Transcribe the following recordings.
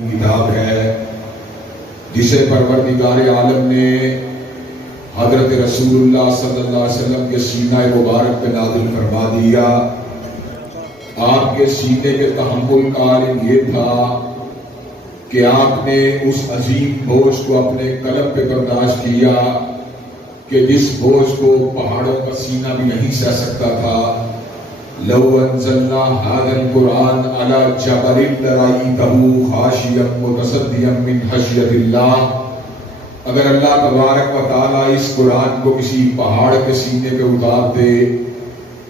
کتاب ہے جسے پروردگار عالم نے حضرت رسول اللہ صلی اللہ علیہ وسلم کے سینہ مبارک پہ نازل فرما دیا۔ آپ کے سینے کے تحمل کا عالم یہ تھا کہ آپ نے اس عظیم بوجھ کو اپنے قلب پہ برداشت کیا کہ جس بوجھ کو پہاڑوں کا سینہ بھی نہیں سہ سکتا تھا۔ لو انزلنا هذا القرآن على جبل لرأيته خاشعا متصدعا من خشیۃ اللہ، اگر اللہ تبارک و تعالیٰ اس قرآن کو کسی پہاڑ کے سینے پہ اتار دے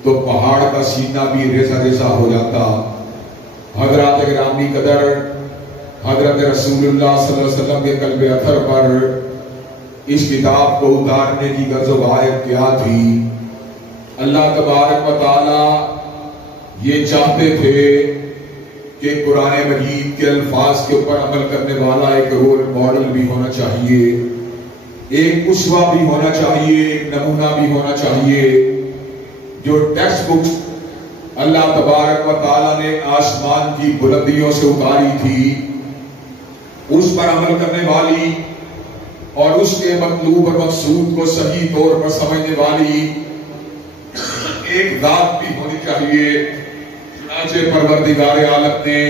تو پہاڑ کا سینہ بھی ریزہ ریزہ ہو جاتا۔ حضرات گرامی قدر، حضرت رسول اللہ صلی اللہ علیہ وسلم کے قلب اطہر پر اس کتاب کو اتارنے کی غرض و غایت کیا تھی؟ اللہ تبارک و تعالیٰ یہ چاہتے تھے کہ قرآن مجید کے الفاظ کے اوپر عمل کرنے والا ایک رول ماڈل بھی ہونا چاہیے، ایک اسوہ بھی ہونا چاہیے، ایک نمونہ بھی ہونا چاہیے۔ جو ٹیکسٹ بکس اللہ تبارک و تعالیٰ نے آسمان کی بلندیوں سے اتاری تھی، اس پر عمل کرنے والی اور اس کے مطلوب اور مقصود کو صحیح طور پر سمجھنے والی ایک ذات بھی ہونی چاہیے۔ چنانچہ پروردگار عالم نے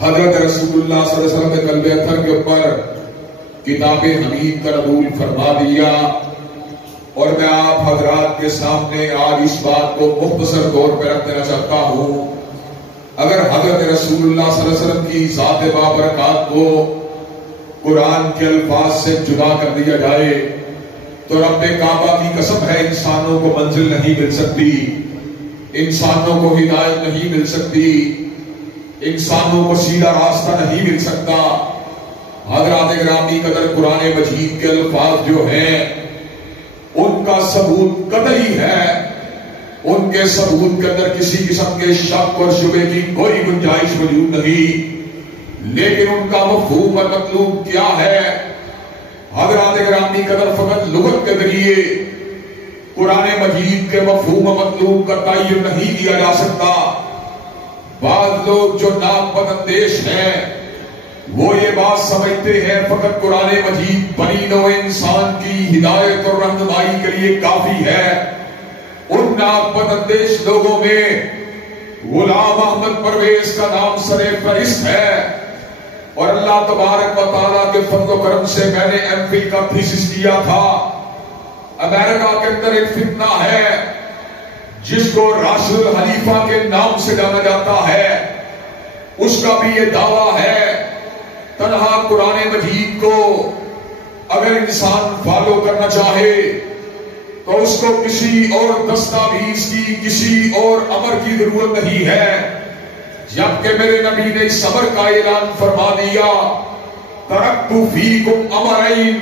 حضرت رسول اللہ صلی اللہ علیہ وسلم کے قلب اطہر کے اوپر کتاب حمید کا نزول فرما دیا، اور میں آپ حضرات کے سامنے آج اس بات کو مختصر طور پہ رکھ دینا چاہتا ہوں۔ اگر حضرت رسول اللہ صلی اللہ علیہ وسلم کی ذات بابرکات کو قرآن کے الفاظ سے جدا کر دیا جائے تو رب کعبہ کی قسم ہے انسانوں کو منزل نہیں مل سکتی، انسانوں کو ہدایت نہیں مل سکتی، انسانوں کو سیدھا راستہ نہیں مل سکتا۔ حضرات گرامی قدر، قرآن مجید کے الفاظ جو ہیں ان کا ثبوت قطعی ہے، ان کے ثبوت کے اندر کسی قسم کے شک اور شبہ کی کوئی گنجائش موجود نہیں، لیکن ان کا مفہوم اور مطلوب کیا ہے؟ حضرات گرامی قدر، فقط لغت کے ذریعے قرآن مجید کے مفہوم و مطلوب کا تعین نہیں کیا جا سکتا۔ بعض لوگ جو ناپند اندیش ہیں وہ یہ بات سمجھتے ہیں فقط قرآن مجید بنی نوع انسان کی ہدایت اور رہنمائی کے لیے کافی ہے۔ ان ناپند اندیش لوگوں میں غلام احمد پرویز کا نام سر فہرست ہے، اور اللہ تبارک و تعالیٰ کے فضل و کرم سے میں نے ایم فل کا تھیسس کیا تھا۔ امریکہ کے اندر ایک فتنہ ہے جس کو راشد الخلیفہ کے نام سے جانا جاتا ہے، اس کا بھی یہ دعویٰ ہے تنہا قرآن مجید کو اگر انسان فالو کرنا چاہے تو اس کو کسی اور دستاویز کی، کسی اور امر کی ضرورت نہیں ہے، جبکہ میرے نبی نے اس امر کا اعلان فرما دیا، ترکت فیکم امرین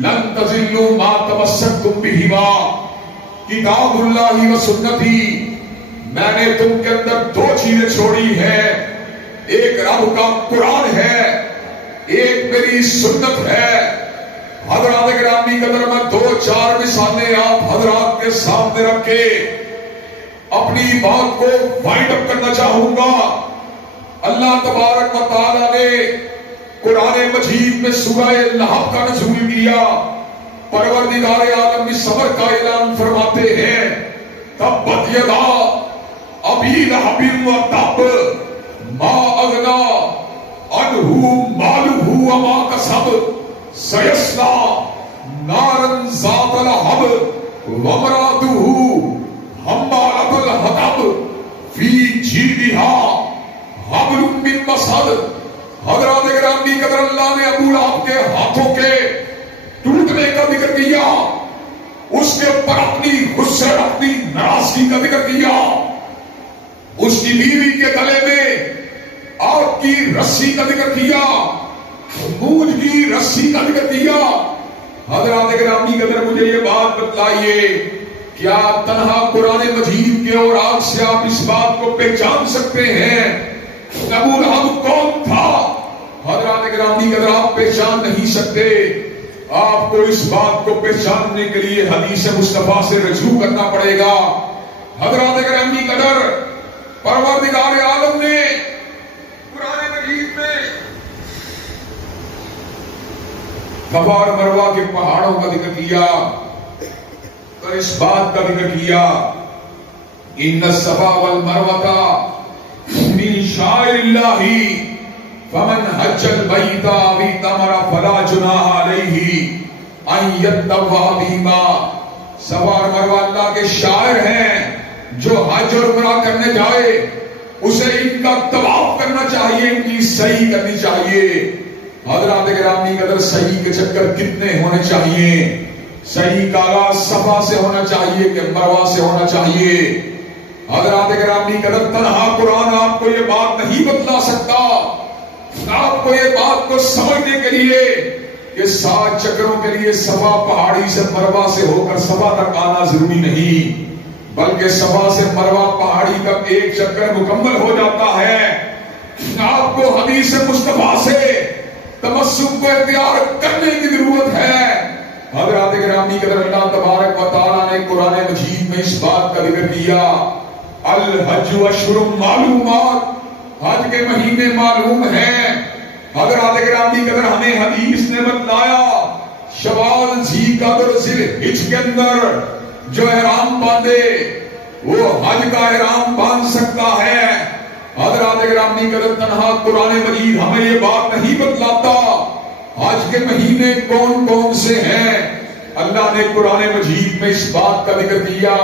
لن تضلوا ما تمسکتم بہما، کتاب اللہ و سنتی، میں نے تم کے اندر دو چیزیں چھوڑی ہیں، ایک رب کا قرآن ہے، ایک میری سنت ہے۔ حضرات گرامی قدر، میں دو چار مثالیں آپ حضرات کے سامنے رکھ کے اپنی بات کو وائنڈ اپ کرنا چاہوں گا۔ اللہ تبارک و تعالیٰ نے قرآن مجید میں سورہ لہب کا نزول کیا، پروردگار عالم اس صبر کا اعلان فرماتے ہیں، تبت یدا ابی لہب وتب ما اغنی عنہ مالہ وما کسب سیصلی نارا ذات لہب وامرأتہ حمالۃ الحطب فی جیدہا حبل من مسد۔ حضرات گرامی قدر، اللہ نے ابو لہب کے ہاتھوں کے ٹوٹنے کا ذکر کیا، اس کے اوپر اپنی غصے، اپنی ناراضگی کا ذکر کیا، اس کی بیوی کے گلے میں آگ کی رسی کا ذکر کیا، موج کی رسی کا ذکر کیا۔ حضرات گرامی قدر، مجھے یہ بات بتلائیے، کیا تنہا قرآن مجید کے اور آگ سے آپ اس بات کو پہچان سکتے ہیں ابو لہب کون تھا؟ حضرات گرامی قدر، آپ پہچان نہیں سکتے۔ آپ کو اس بات کو پہچاننے کے لیے حدیث مصطفیٰ سے رجوع کرنا پڑے گا۔ حضرات گرامی قدر، پروردگار عالم نے قرآن صفا اور مروہ کے پہاڑوں کا ذکر کیا اور اس بات کا ذکر کیا ان الصفا والمروہ من شعائر اللہ فمن حج البیت او اعتمر فلا جناح علیہ ان یطوف بہما. صفا اور مروہ اللہ کے شاعر ہیں. جو حج اور عمرہ کرنے جائے اسے ان کا طواف کرنا چاہیے, ان کی سعی کرنی چاہیے. حضرات گرامی قدر سعی کے چکر کتنے ہونے چاہیے؟ سعی کا آغاز صفا سے ہونا چاہیے کہ مروہ سے ہونا چاہیے؟ حضرات گرامی قدر تنہا قرآن آپ کو یہ بات نہیں بتلا سکتا. آپ کو یہ بات کو سمجھنے کے لیے کہ 7 چکروں کے لیے صفا پہاڑی سے مروہ سے ہو کر صفا تک آنا ضروری نہیں, بلکہ صفا سے مروہ پہاڑی کا ایک چکر مکمل ہو جاتا ہے. آپ کو حدیث مصطفیٰ سے تمسک کو اختیار کرنے کی ضرورت ہے. حضرات گرامی قدر اللہ تبارک و تعالیٰ نے قرآن مجید میں اس بات کا ذکر کیا الحج اشہر معلومات, حج کے مہینے معلوم ہیں. حضرات گرامی قدر ہمیں حدیث نے بتلایا شوال ذی-قعدہ اور ذی-الحجہ کے اندر جو احرام باندھے وہ حج کا احرام باندھ سکتا ہے. حضرات گرامی قدر تنہا قرآن مجید ہمیں یہ بات نہیں بتلاتا حج کے مہینے کون کون سے ہیں. اللہ نے قرآن مجید میں اس بات کا ذکر کیا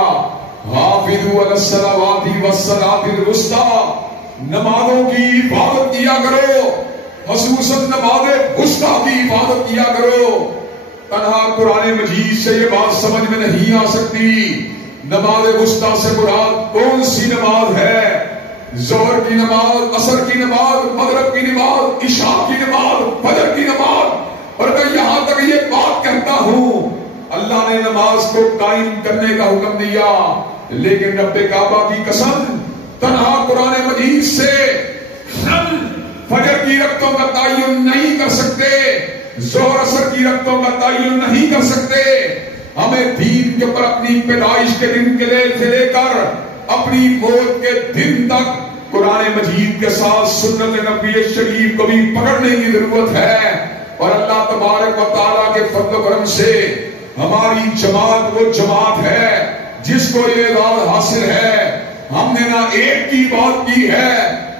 حافظوا علی الصلوات والصلاۃ الوسطیٰ, نمازوں کی حفاظت کیا کرو, خصوصاً نماز وسطیٰ کی حفاظت کیا کرو. تنہا قرآن مجید سے یہ بات سمجھ میں نہیں آ سکتی نماز وسطیٰ سے مراد کون سی نماز ہے؟ ظہر کی نماز, عصر کی نماز, مغرب کی نماز, عشاء کی نماز, فجر کی نماز. اور میں یہاں تک یہ بات کہتا ہوں اللہ نے نماز کو قائم کرنے کا حکم دیا, لیکن رب کعبہ کی قسم تنہا قرآن مجید سے ہم فجر کی رکعتوں کا تعین نہیں کر سکتے, ظہر عصر کی رکعتوں کا تعین نہیں کر سکتے. ہمیں دین کے اوپر اپنی پیدائش کے دن کے سے لے کر اپنی موت کے دن تک قرآن مجید کے ساتھ سنت نبی شریف کو بھی پکڑنے کی ضرورت ہے. اور اللہ تبارک و تعالیٰ کے فضل و کرم سے ہماری جماعت وہ جماعت ہے جس کو یہ اعزاز حاصل ہے. ہم نے نہ ایک کی بات کی ہے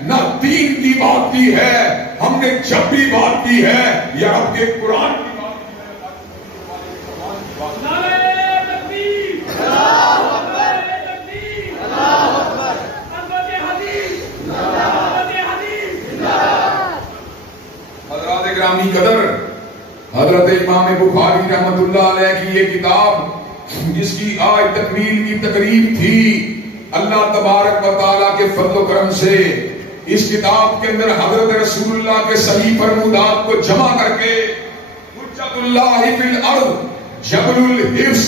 نہ 3 کی بات کی ہے, ہم نے جب بھی بات کی ہے یا آپ کے قرآن کی بات کی حضرات گرامی قدر حضرت امام بخاری رحمت اللہ علیہ کی یہ کتاب جس کی آج تکمیل کی تقریب تھی, اللہ تبارک و تعالیٰ کے فضل و کرم سے اس کتاب کے اندر حضرت رسول اللہ کے صحیح فرمودات کو جمع کر کے حجت اللہ فی الارض جبل الحفظ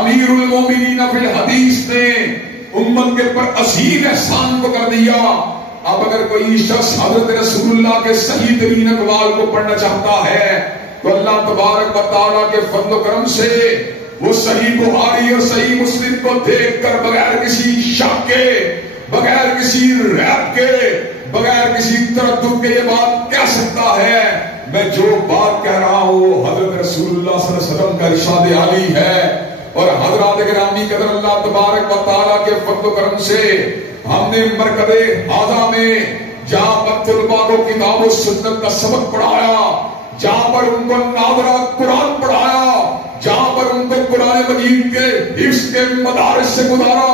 امیر المومنین فی الحدیث نے امت کے پر عظیم احسان کو کر دیا. اب اگر کوئی شخص حضرت رسول اللہ کے صحیح ترین اقوال کو پڑھنا چاہتا ہے تو اللہ تبارک و تعالیٰ کے فضل و کرم سے وہ صحیح بخاری اور صحیح مسلم کو دیکھ کر بغیر کسی شک کے, بغیر کسی ریب کے, بغیر کسی تردد کے یہ بات کہہ سکتا ہے میں جو بات کہہ رہا ہوں حضرت رسول اللہ صلی اللہ علیہ وسلم کا ارشاد عالی ہے. اور حضرات گرامی قدر اللہ تبارک و تعالیٰ کے فضل و کرم سے ہم نے مرکز حاضہ میں جہاں پر طلباء کو کتاب و سنت کا سبق پڑھایا, جہاں پر ان کو ناظرہ قرآن پڑھایا, جہاں پر ان کو قرآن مجید کے حفظ کے مدارس سے گزارا,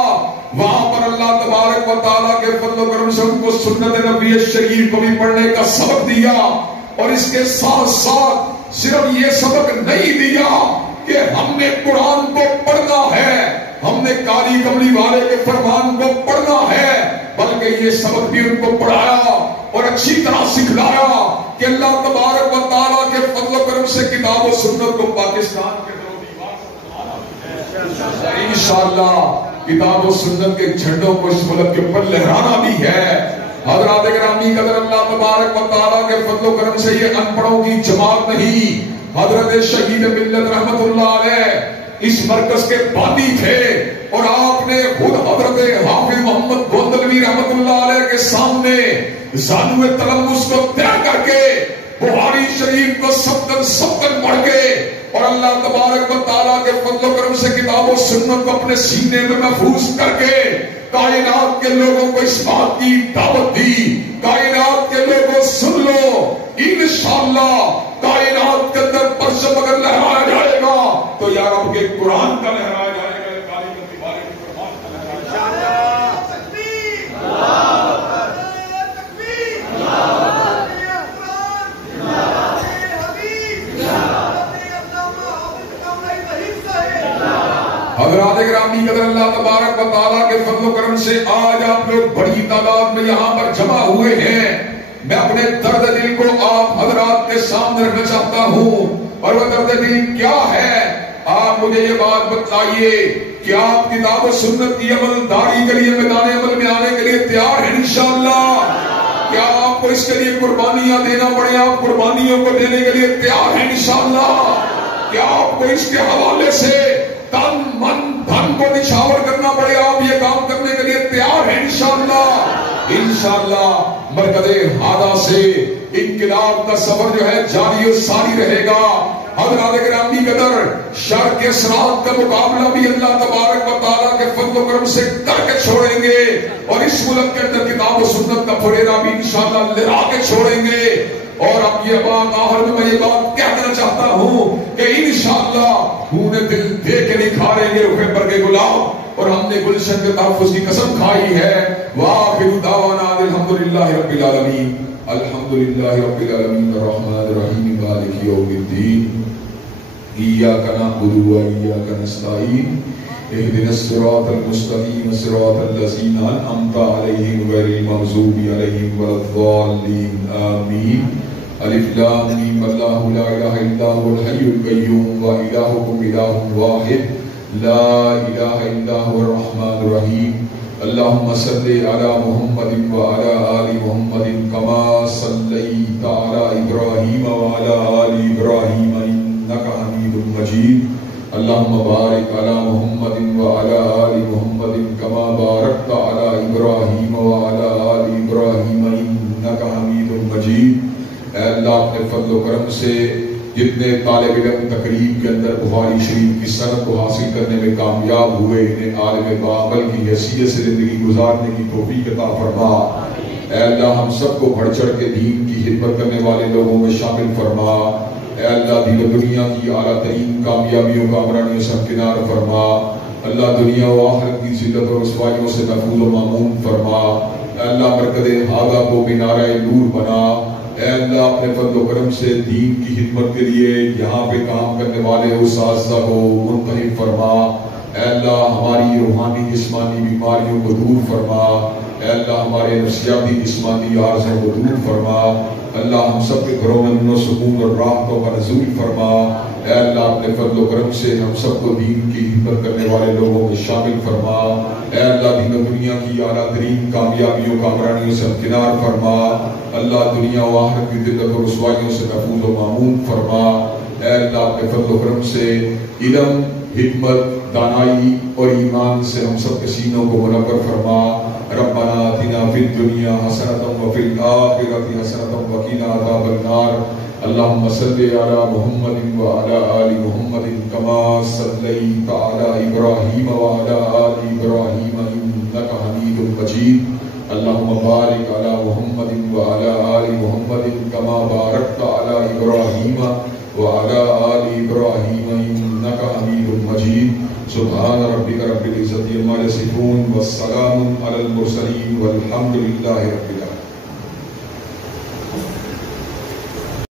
وہاں پر اللہ تبارک و تعالیٰ کے فضل و کرم سے ان کو سنت نبی شریف کو بھی پڑھنے کا سبق دیا. اور اس کے ساتھ ساتھ صرف یہ سبق نہیں دیا کہ ہم نے قرآن کو پڑھنا ہے, ہم نے کالی کملی والے کے فرمان کو پڑھنا ہے, بلکہ یہ سبق بھی ان کو پڑھایا اور اچھی طرح سکھلایا کہ اللہ تبارک و تعالیٰ کے فضل و کرم سے کتاب و سنت کو پاکستان کے انشاءاللہ کتاب و سنت کے جھنڈوں کو اس ملک کے اوپر لہرانا بھی ہے. حضرات گرامی قدر اللہ تبارک و تعالیٰ کے فضل و کرم سے یہ ان پڑھوں کی جماعت نہیں, حضرت شہید ملت رحمت اللہ علیہ اس مرکز کے بانی تھے اور آپ نے خود حضرت حافظ محمد گوندلوی رحمت اللہ علیہ کے سامنے زانو تلمس کو طے کر کے بخاری شریف کو سبتن پڑھ کے اور اللہ تبارک و تعالیٰ کے فضل و کرم سے کتاب و سنت کو اپنے سینے میں محفوظ کر کے کائنات کے لوگوں کو اس بات کی دعوت دی، کائنات کے لوگوں سن لو، انشاءاللہ کائنات کے اندر پرچم اگر لہرایا جائے گا تو یا رب کے قرآن کا لہرایا جائے گا، کالی کا دیوارے کے قرآن کا لہرایا جائے حضرات گرامی قدر اللہ تبارک و تعالیٰ کے فضل و کرم سے آج آپ لوگ بڑی تعداد میں یہاں پر جمع ہوئے ہیں۔ میں اپنے درد دل کو آپ حضرات کے سامنے رکھنا چاہتا ہوں، اور وہ درد دل کیا ہے؟ آپ مجھے یہ بات بتائیے، کیا آپ کتاب و سنت کی عملداری کے لیے میدان عمل میں آنے کے لیے تیار ہیں انشاءاللہ؟ کیا آپ کو اس کے لیے قربانیاں دینا پڑے، آپ قربانیوں کو دینے کے لیے تیار ہیں انشاءاللہ؟ کیا آپ کو اس کے حوالے سے تن من دھن کو نچھاور کرنا پڑے، آپ یہ کام کرنے کے لیے تیار ہیں انشاءاللہ؟ انشاءاللہ مرکز ہادہ سے انقلاب کا سفر جو ہے جاری و ساری رہے گا۔ حضرات گرامی قدر شر کے اثرات کا مقابلہ بھی اللہ تبارک و تعالیٰ کے فضل و کرم سے کر کے چھوڑیں گے، اور اس ملک کے اندر کتاب و سنت کا پھریرا بھی انشاءاللہ لہرا کے چھوڑیں گے۔ اور اب یہ بات آخر میں یہ بات کہنا چاہتا ہوں کہ انشاءاللہ خون دل دے کے نکھاریں گے رخ برگ گلاب، اور ہم نے گلشن کے تحفظ کی قسم کھائی ہے۔ وآخر دعوانا الحمدللہ رب العالمین، الحمدللہ رب العالمین الرحمن الرحیم مالک یوم الدین، ایاک نعبد و ایاک نستعین، اهدنا الصراط المستقیم صراط الذین انعمت علیہم غیر المغضوب علیہم ولا الضالین آمین۔ الف لام میم اللہ لا الہ الا هو الحی القیوم و الہکم الہ واحد لا الہ الا هو الرحمن الرحیم۔ اللہم صلی علی محمد و علی آل محمد کما صلیت علی ابراہیم و علی آل ابراہیم انک حمید مجید۔ اللہم بارک علی محمد و علی آل محمد کما بارکت علی ابراہیم و علی آل ابراہیم انک حمید مجید۔ اے اللہ اپنے فضل و کرم سے جتنے طالب علم تقریب کے اندر بخاری شریف کی سند کو حاصل کرنے میں کامیاب ہوئے، انہیں عالم باعمل کی حیثیت سے زندگی گزارنے کی توفیق عطا فرما۔ اے اللہ ہم سب کو بڑھ چڑھ کے دین کی خدمت کرنے والے لوگوں میں شامل فرما۔ اے اللہ دین و دنیا کی اعلیٰ ترین کامیابیوں کا امرانیوں سے ہمکنار فرما۔ اللہ دنیا و آخرت کی ذلت و رسوائیوں سے محفوظ و مامون فرما۔ اے اللہ مرکز ہادہ کو مینارہ نور بنا۔ اے اللہ اپنے فضل و کرم سے دین کی خدمت کے لیے یہاں پہ کام کرنے والے اساتذہ کو منتخب فرما۔ اے اللہ ہماری روحانی جسمانی بیماریوں کو دور فرما۔ اے اللہ ہمارے نفسیاتی جسمانی عارضوں کو دور فرما۔ اللہ ہم سب کے گھروں میں امن و سکون اور راحتوں کا نزول فرما۔ اے اللہ اپنے فضل و کرم سے ہم سب کو دین کی خدمت کرنے والے لوگوں میں شامل فرما۔ اے اللہ دین و دنیا کی اعلیٰ ترین کامیابیوں کا امرانیوں سے ہمکنار فرما۔ اللہ دنیا و آخرت کی ذلت و رسوائیوں سے محفوظ و مامون فرما۔ اے اللہ اپنے فضل و کرم سے علم، حکمت، دانائی اور ایمان سے ہم سب کے سینوں کو منور فرما۔ ربنا آتنا فی الدنیا حسنۃ وفی الآخرۃ حسنۃ وقنا عذاب النار۔ اللہم صلی علی محمد وعلی آل محمد کما صلیت علی ابراہیم وعلی آل ابراہیم انک حمید مجید۔ اللہم بارک علی محمد وعلی آل محمد کما بارکت علی ابراہیم وعلی آل ابراہیم انک حمید مجید۔ سبحان ربک رب العزت عما یصفون والسلام علی المرسلین والحمد للہ رب العالمین۔